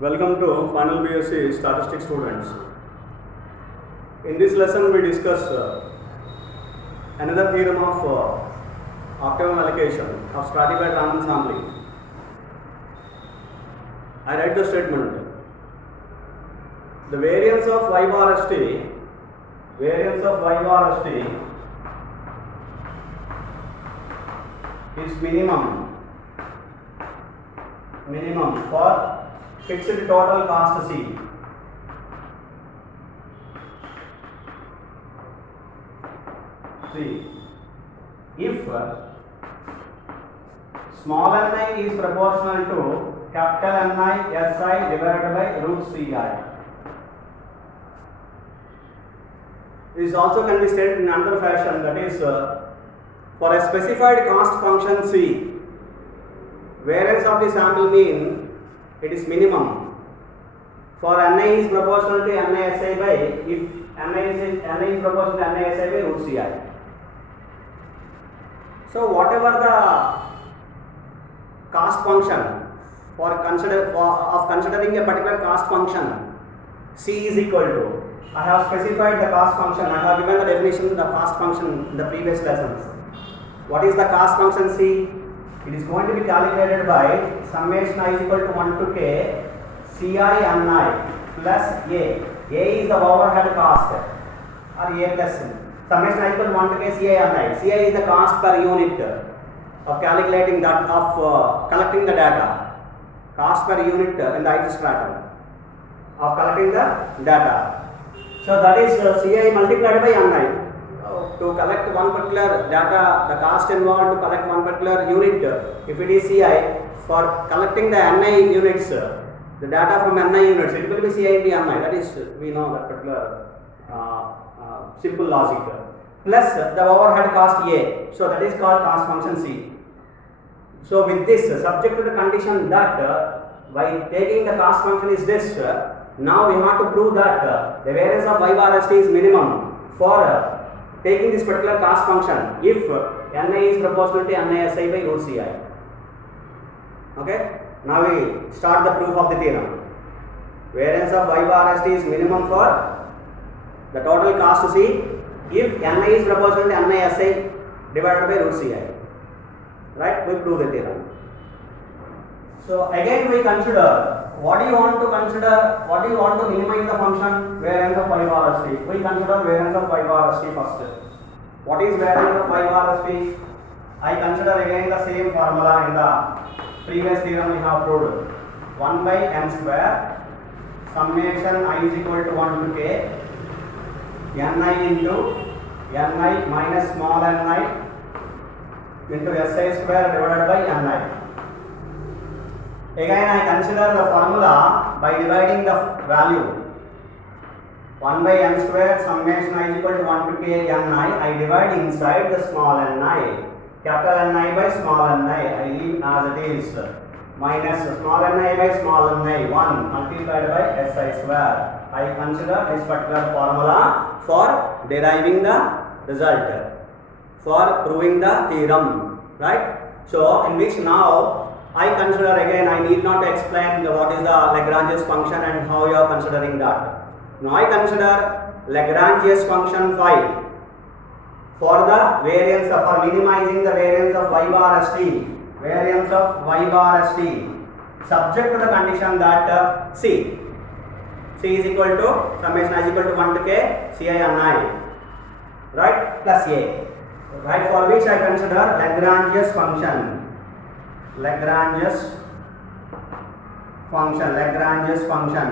Welcome to final BSc Statistics students. In this lesson we discuss another theorem of optimum allocation of stratified random sampling. I write the statement. The variance of y bar st is minimum for fixed total cost C. If small ni is proportional to capital Ni Si divided by root Ci. This also can be stated in another fashion, that is for a specified cost function C, variance of the sample mean it is minimum for Ni is proportional to NiSi by if Ni is proportional to NiSi by root Ci. So whatever the cost function of considering a particular cost function C is equal to, I have specified the cost function, I have given the definition of the cost function in the previous lessons. What is the cost function C? It is going to be calculated by summation I is equal to 1 to k Ci Ni plus A. A is the overhead cost, or A plus summation I is equal to 1 to k Ci Ni. Ci is the cost per unit of calculating that, of collecting the data. Cost per unit in the ith stratum of collecting the data. So that is Ci multiplied by Ni. To collect one particular data, the cost involved to collect one particular unit, if it is Ci, for collecting the Ni units, the data from Ni units, it will be Ci into Ni. That is, we know that particular simple logic. Plus the overhead cost A. So that is called cost function C. So with this, subject to the condition that by taking the cost function is this, now we have to prove that the variance of y bar st is minimum for taking this particular cost function if Ni is proportional to NiSi by root Ci. Okay, now we start the proof of the theorem. Variance of y bar st is minimum for the total cost C if Ni is proportional to NiSi divided by root Ci. Right, we prove the theorem. So again we consider, what do you want to minimize the function variance of y bar st? We consider variance of y bar st first. What is variance of y bar st? I consider again the same formula in the previous theorem we have proved. 1 by n square summation I is equal to 1 to k Ni into Ni minus small ni into Si square divided by Ni. Again I consider the formula by dividing the value. 1 by n square summation I is equal to 1 to k Ni. I divide inside the small ni. Capital Ni by small ni. I leave as it is. Minus small ni by small ni. 1 multiplied by Si square. I consider this particular formula for deriving the result, for proving the theorem. Right? So in which now I consider again, I need not explain what is the Lagrange's function and how you are considering that. Now I consider Lagrange's function phi for the variance for minimizing the variance of y bar st, subject to the condition that C is equal to summation I is equal to 1 to k Ci Ni, right, plus A, right, for which I consider Lagrange's function. Lagrange's function.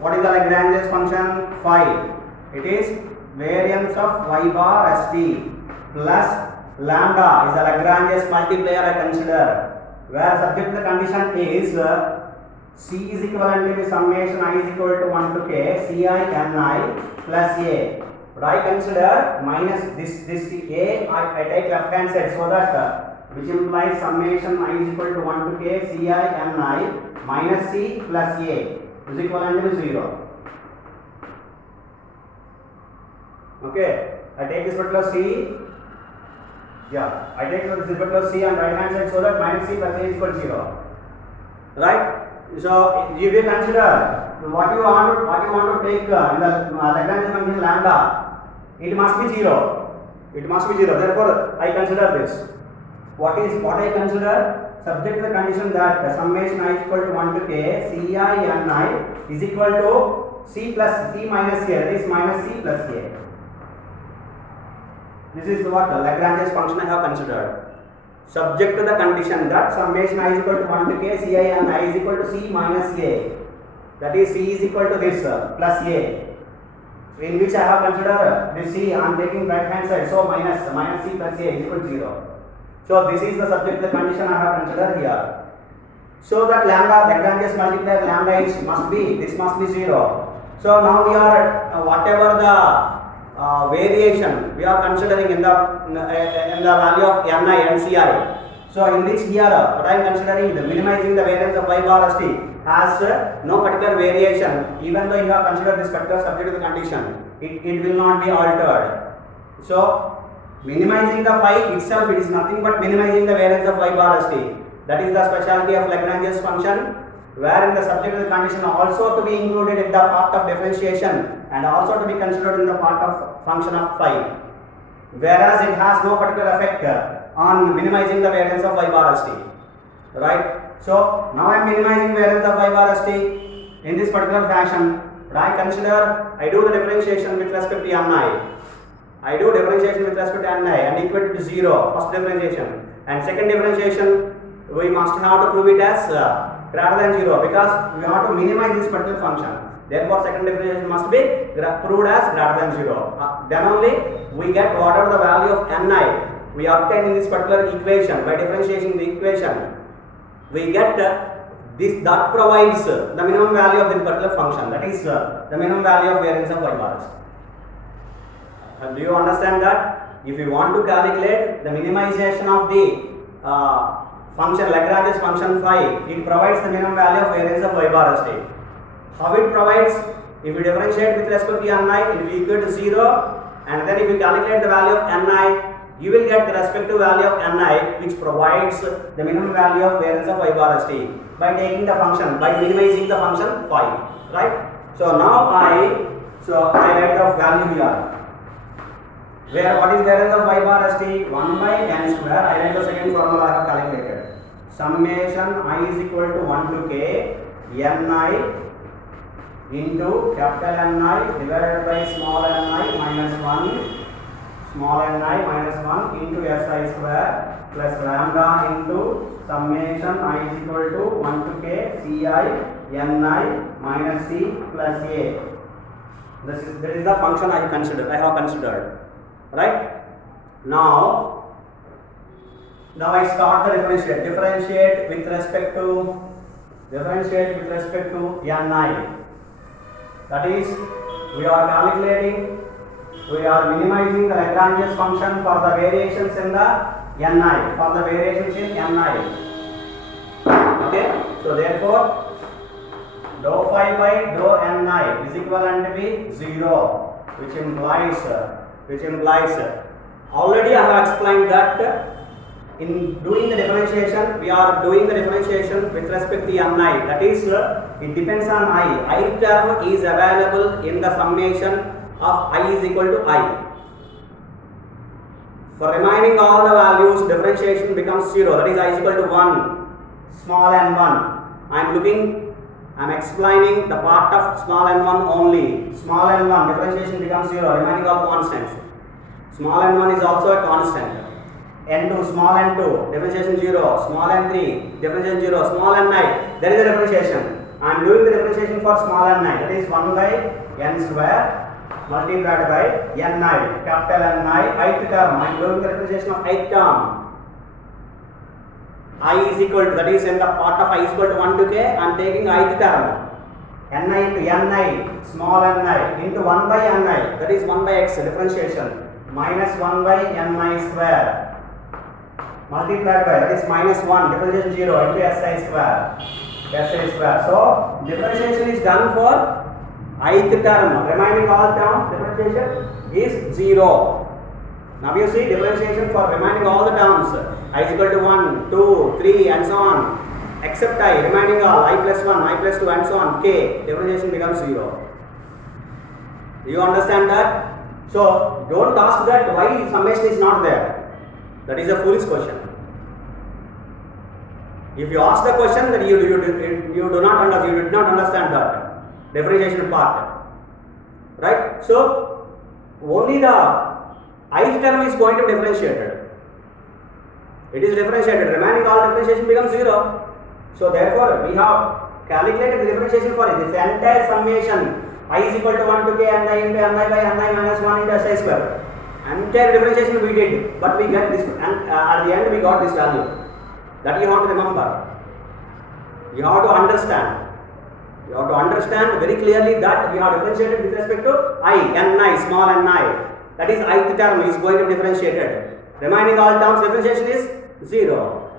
What is the Lagrange's function? Phi. It is variance of y bar st plus lambda is the Lagrange's multiplier I consider, where subject to the condition is C is equivalent to summation I is equal to 1 to k Ci Ni plus A. But I consider minus this A, I take left hand side, so that which implies summation I is equal to 1 to k Ci Ni minus C plus A is equivalent to 0. Okay, I take this particular C, I take this particular C on right hand side, so that minus C plus A is equal to 0. right? So if you consider what you want to take in the Lagrange function lambda, it must be 0. It must be 0. Therefore, I consider this. What I consider? Subject to the condition that the summation I is equal to 1 to k ci ni is equal to c plus c minus a, that is minus c plus a. This is what the Lagrange's function I have considered. Subject to the condition that summation I is equal to 1 to k ci and I is equal to c minus a, that is c is equal to this plus a, in which I have considered this c. I am taking right hand side, so minus c plus a is equal to 0. So this is the subject to the condition I have considered here. So that lambda, Lagrange's multiplier lambda is must be 0. So now we are whatever the variation we are considering in the value of ni and ci. So in which here what I am considering, the minimizing the variance of y bar st has no particular variation. Even though you have considered this particular subject to the condition, it will not be altered. So minimizing the phi itself, it is nothing but minimizing the variance of y bar st. That is the speciality of Lagrange's function, wherein the subject of the condition also to be included in the part of differentiation and also to be considered in the part of function of phi, whereas it has no particular effect on minimizing the variance of y bar st, right? So now I am minimizing variance of y bar st in this particular fashion. I do the differentiation with respect to ni. I do differentiation with respect to ni and equate it to 0, first differentiation, and second differentiation we must have to prove it as greater than 0, because we have to minimize this particular function. Therefore, second differentiation must be proved as greater than 0. Then only we get whatever the value of ni we obtain in this particular equation by differentiating the equation. We get this that provides the minimum value of this particular function, that is the minimum value of variance of y bar st. Do you understand that? If you want to calculate the minimization of the function, Lagrange's function phi, it provides the minimum value of variance of y bar st. How it provides? If you differentiate with respect to ni, it will equal to 0, and then if you calculate the value of ni, you will get the respective value of ni, which provides the minimum value of variance of y bar st by taking the function, by minimizing the function phi, right? So now I write the value here. Where what is variance of y bar st? 1 by n square. I write the second formula I have calculated. Summation I is equal to 1 to k ni into capital Ni divided by small ni minus 1, small ni minus 1 into si square plus lambda into summation I is equal to 1 to k ci ni minus c plus a. That is the function I have considered. Right? Now I start the differentiate with respect to ni. That is, we are minimizing the Lagrange's function for the variations in the ni, okay? So therefore dou phi by dou ni is equivalent to be 0, which implies already I have explained that in doing the differentiation, we are doing the differentiation with respect to ni, that is it depends on I term is available in the summation of I is equal to I. For remaining all the values, differentiation becomes 0, that is I is equal to 1, small n1. I am explaining the part of small n1 only. Small n1 differentiation becomes 0, remaining all constants. Small n1 is also a constant. n2, small n2, differentiation 0, small n3, differentiation 0, small n9, there is a differentiation. I am doing the differentiation for small n9, that is 1 by n square multiplied by n9, capital Ni, ith term. I am doing the differentiation of ith term. I is equal to, that is in the part of I is equal to 1 to k, I am taking ith term. Ni into ni, small ni, into 1 by ni, that is 1 by x, differentiation, minus 1 by ni square, multiplied by, that is minus 1, differentiation 0, into si square. So differentiation is done for ith term, remaining all terms, differentiation is 0. Now you see differentiation for remaining all the terms, I is equal to 1, 2, 3 and so on. except I, remaining all I plus 1, I plus 2 and so on, k, differentiation becomes 0. Do you understand that? So don't ask that why summation is not there. That is a foolish question. If you ask the question, that you did not understand that differentiation part, right? So only the ith term is going to be differentiated. It is differentiated. Remaining all differentiation becomes 0. So therefore we have calculated the differentiation for this entire summation. I is equal to 1 to k ni into ni by ni minus 1 into si square. Entire differentiation we did, but we get this, and at the end we got this value. That you have to remember. You have to understand. You have to understand very clearly that we have differentiated with respect to I, ni, small ni. That is ith term is going to be differentiated. Remaining all terms differentiation is 0.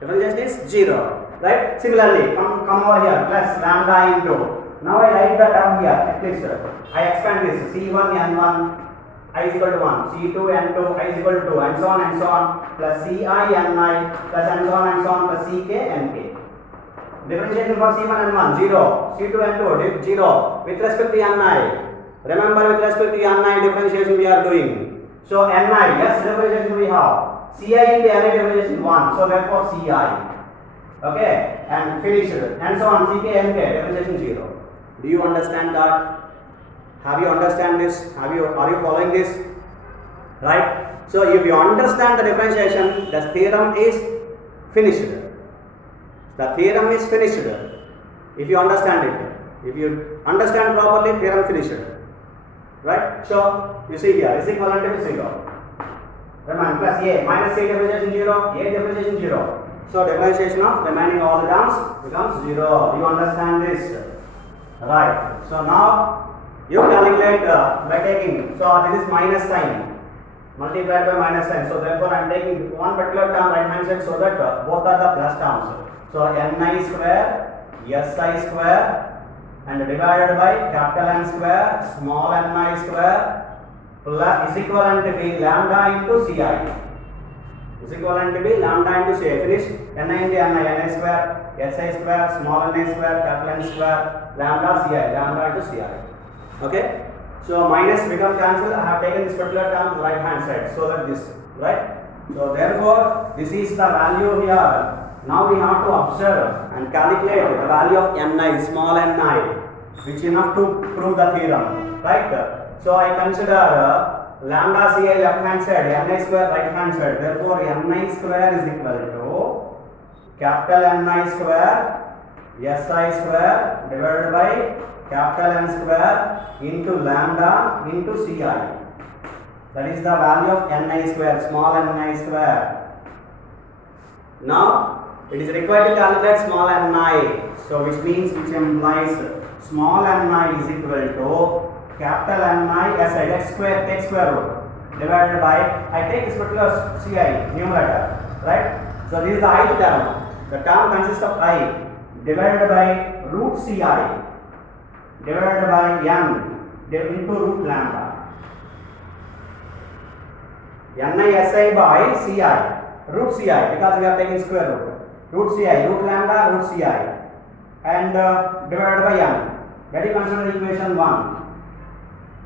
Differentiation is 0. Right? Similarly, come over here, plus lambda into. Now I write the term here, at least I expand this, C1 N1 I is equal to 1, C2 N2 I is equal to 2 and so on, plus Ci Ni plus and so on, plus Ck Nk. Differentiation for C1 N1, 0, C2 N2, 0, with respect to Ni. Remember, with respect to Ni differentiation we are doing. So Ni, yes, differentiation we have. Ci into Ni differentiation 1, so therefore Ci. Okay, and finished, and so on, Ck Nk, differentiation 0. Do you understand that? Have you understand this? Are you following this? Right? So if you understand the differentiation, the theorem is finished. The theorem is finished. If you understand it. If you understand properly, theorem finished. Right? So you see here, is equivalent to 0. Remaining plus a minus a differentiation 0, a differentiation 0. So differentiation of remaining all the terms becomes 0. Do you understand this? Right. So now you calculate by taking. So this is minus sign multiplied by minus sign. So therefore I am taking one particular term right hand side so that both are the plus terms. So ni square, si square, and divided by capital N square, small ni square, plus is equivalent to be lambda into ci. Is equivalent to be lambda into ci. Finish. Ni into ni square, si square, small ni square, capital N square, lambda ci, lambda into ci. Okay. So minus becomes cancelled. I have taken this particular term to the right hand side. So that this, right. So therefore this is the value here. Now we have to observe and calculate the value of ni, small ni, which enough to prove the theorem, right? So I consider lambda ci left hand side, ni square right hand side. Therefore ni square is equal to capital Ni square, si square divided by capital N square into lambda into ci. That is the value of ni square, small ni square. Now it is required to calculate small ni. So which implies small ni is equal to capital Ni si, take square root divided by, I take this particular ci numerator, right? So this is the ith term. The term consists of I divided by root ci divided by n into root lambda. Ni si by ci, root ci, because we are taking square root. Root ci, root lambda, root ci, and divided by n. That is considered equation 1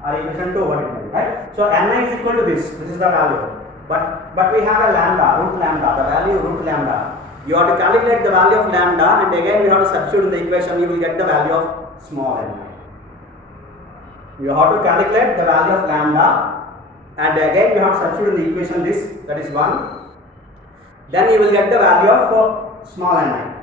or equation 2, what it means, right? So ni is equal to this. This is the value. But we have a lambda, root lambda, the value root lambda. You have to calculate the value of lambda, and again you have to substitute in the equation. You will get the value of small n. You have to calculate the value of lambda, and again you have to substitute in the equation this, that is 1. Then you will get the value of small ni.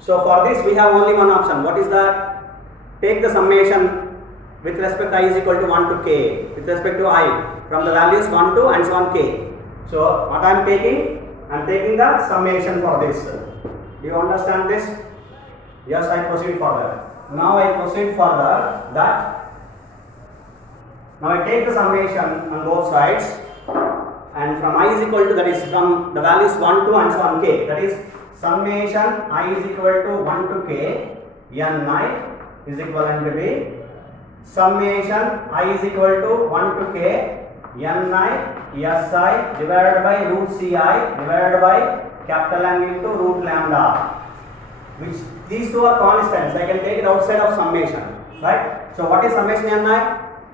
So for this we have only one option. What is that? Take the summation with respect to I is equal to 1 to k, with respect to I from the values 1 to and so on k. So what I am taking? I am taking the summation for this. Do you understand this? Yes, I proceed further. Now I proceed further that now I take the summation on both sides, and from I is equal to, that is from the values 1 to and so on k, that is summation I is equal to 1 to k ni is equivalent to be summation I is equal to 1 to k ni si divided by root ci divided by capital N into root lambda. which these two are constants, I can take it outside of summation, right? So what is summation Ni?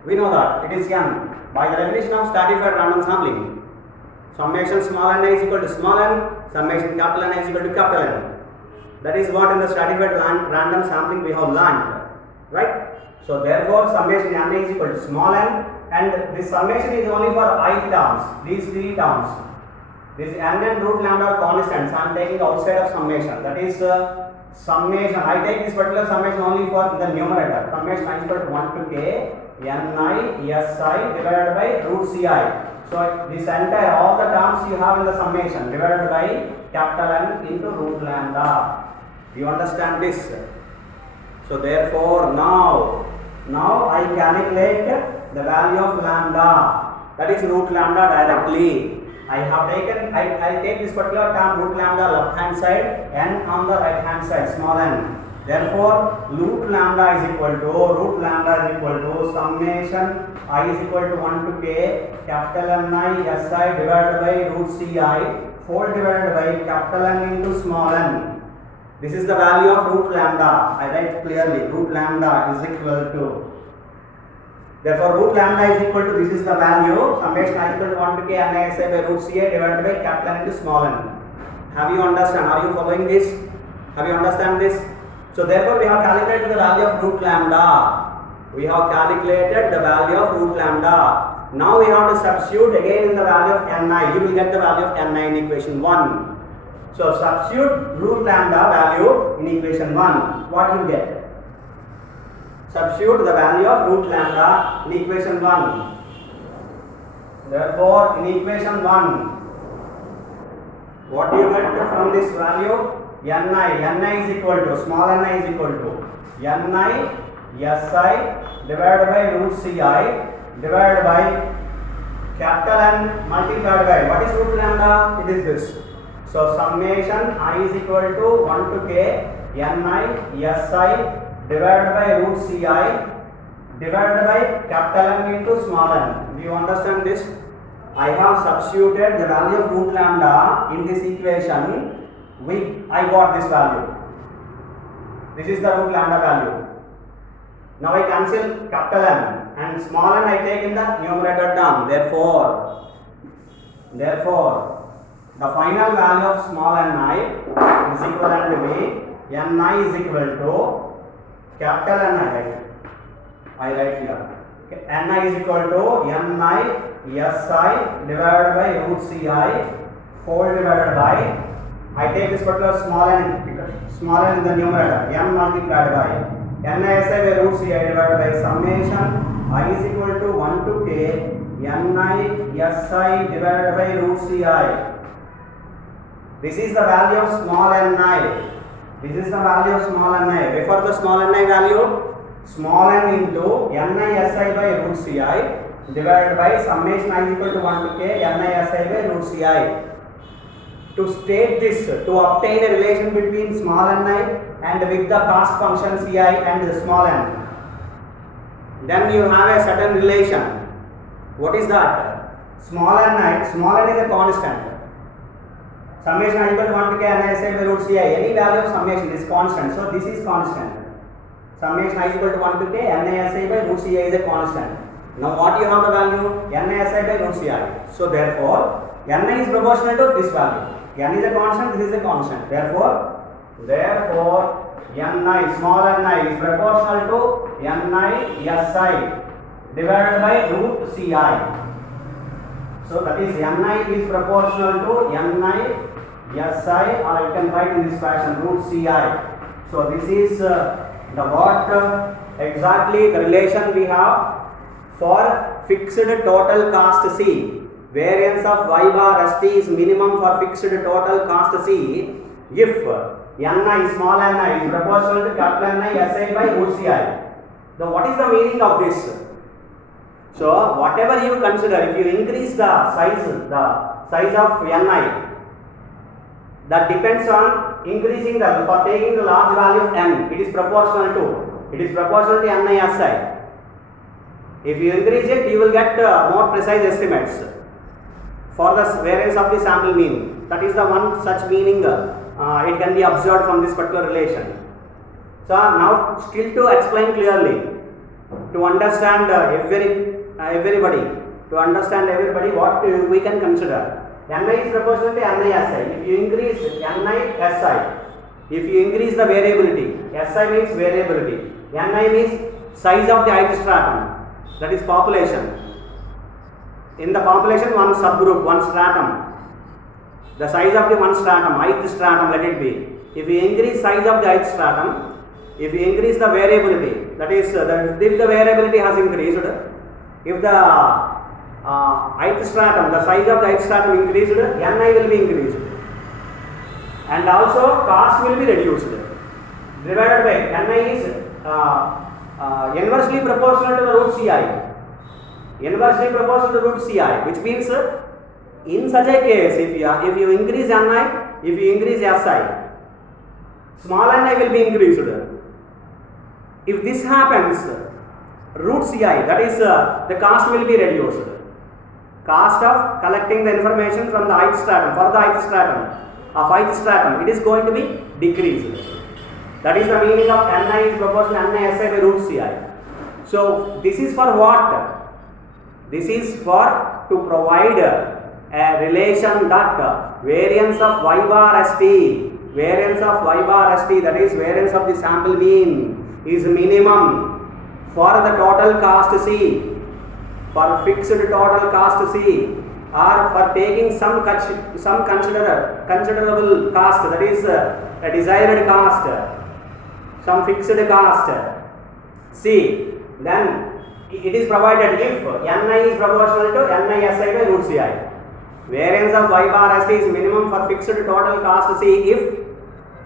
We know that it is n by the definition of stratified random sampling. Summation small n is equal to small n, summation capital N is equal to capital N. That is what in the stratified random sampling we have learned, right? So therefore summation n is equal to small n, and this summation is only for I terms, these three terms. This n and root lambda are constants. I am taking outside of summation. That is summation. I take this particular summation only for the numerator. Summation I is equal to 1 to k ni si divided by root ci. So this entire all the terms you have in the summation divided by capital N into root lambda. Do you understand this? So therefore now I calculate the value of lambda, that is root lambda directly. I take this particular term root lambda left hand side, n on the right hand side, small n. Therefore root lambda is equal to summation I is equal to 1 to k capital Ni si divided by root ci whole divided by capital N into small n. This is the value of root lambda. I write clearly, root lambda is equal to, therefore root lambda is equal to, this is the value, summation I is equal to 1 to k Ni si by root ci divided by capital N into small n. Have you understand? Are you following this? Have you understand this? So therefore we have calculated the value of root lambda. We have calculated the value of root lambda. Now we have to substitute again in the value of Ni. You will get the value of Ni in equation 1. So substitute root lambda value in equation 1. What you get? Substitute the value of root lambda in equation 1. Therefore in equation 1, what do you get from this value? Ni is equal to, small n is equal to Ni si divided by root ci divided by capital N multiplied by, what is root lambda? It is this. So summation I is equal to 1 to k Ni si divided by root ci divided by capital N into small n. Do you understand this? I have substituted the value of root lambda in this equation. I got this value. This is the root lambda value. Now I cancel capital N and small n I take in the numerator term. Therefore the final value of small ni is equivalent to be Ni is equal to capital Ni. I write here. Ni is equal to Ni si divided by root ci whole divided by, I take this particular small n in the numerator, n multiplied by Ni si by root ci divided by summation I is equal to 1 to k Ni si divided by root ci. This is the value of small ni. This is the value of small ni. Refer the small ni value, small n into Ni si by root ci divided by summation I is equal to 1 to k Ni si by root ci. To state this, to obtain a relation between small ni and with the cost function ci and the small n, then you have a certain relation. What is that? Small n is a constant. Summation I is equal to 1 to k Ni si by root ci. Any value of summation is constant. So this is constant. Summation I is equal to 1 to k Ni si by root ci is a constant. Now what you have the value? Ni si by root ci. So therefore Ni is proportional to this value. N is a constant, this is a constant. Therefore Ni, small ni is proportional to Ni si divided by root ci. So that is Ni is proportional to Ni si, or you can write in this fashion, root ci. So this is the what exactly the relation we have for fixed total cost C. Variance of y bar st is minimum for fixed total cost C if Ni, small ni is proportional to capital Ni si by root ci. Now what is the meaning of this? So whatever you consider, if you increase the size of Ni, that depends on increasing for taking the large value of n, it is proportional to Ni si. If you increase it, you will get more precise estimates for the variance of the sample mean. That is the one such meaning it can be observed from this particular relation. So now still to explain clearly, to understand everybody, what we can consider. Ni is proportional to Ni Si. If you increase Ni Si, if you increase the variability, Si means variability, Ni means size of the ith stratum, that is population. In the population, one subgroup, one stratum, the size of the one stratum, ith stratum, let it be. If you increase size of the ith stratum, if you increase the variability, that is, if the variability has increased, if the ith stratum, the size of the ith stratum increased, Ni will be increased, and also cost will be reduced. Divided by Ni is inversely proportional to the root Ci. Inversely proportional to root Ci, which means in such a case, if you increase Ni, if you increase Si, small Ni will be increased. If this happens, root Ci, that is, the cost will be reduced. Cost of collecting the information from the ith stratum, for the ith stratum, it is going to be decreased. That is the meaning of Ni is proportional to Ni Si by root Ci. So this is for what? This is for to provide a relation that variance of y bar st, that is variance of the sample mean, is minimum for the total cost C, for fixed total cost C, or for taking some considerable cost, that is a desired cost, some fixed cost C, then it is provided if Ni is proportional to Ni Si by root Ci. Variance of y bar st is minimum for fixed total cost C if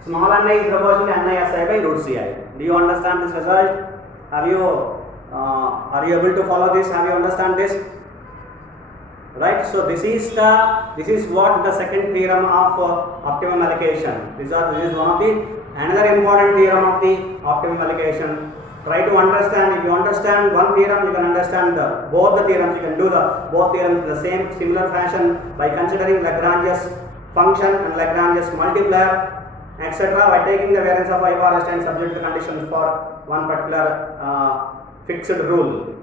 small Ni is proportional to Ni Si by root Ci. Do you understand this result? Are you able to follow this? Have you understand this? Right. So this is what the second theorem of optimum allocation. This is one of the another important theorem of the optimum allocation. Try to understand. If you understand one theorem, you can understand both the theorems. You can do both theorems in the same similar fashion by considering Lagrange's function and Lagrange's multiplier, etc. by taking the variance of y bar st and subject the conditions for one particular fixed rule.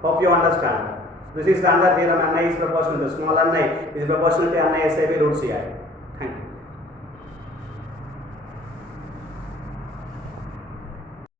Hope you understand. This is the another theorem. Ni is proportional to small Ni is proportional to Ni Si by root Ci. Thank you.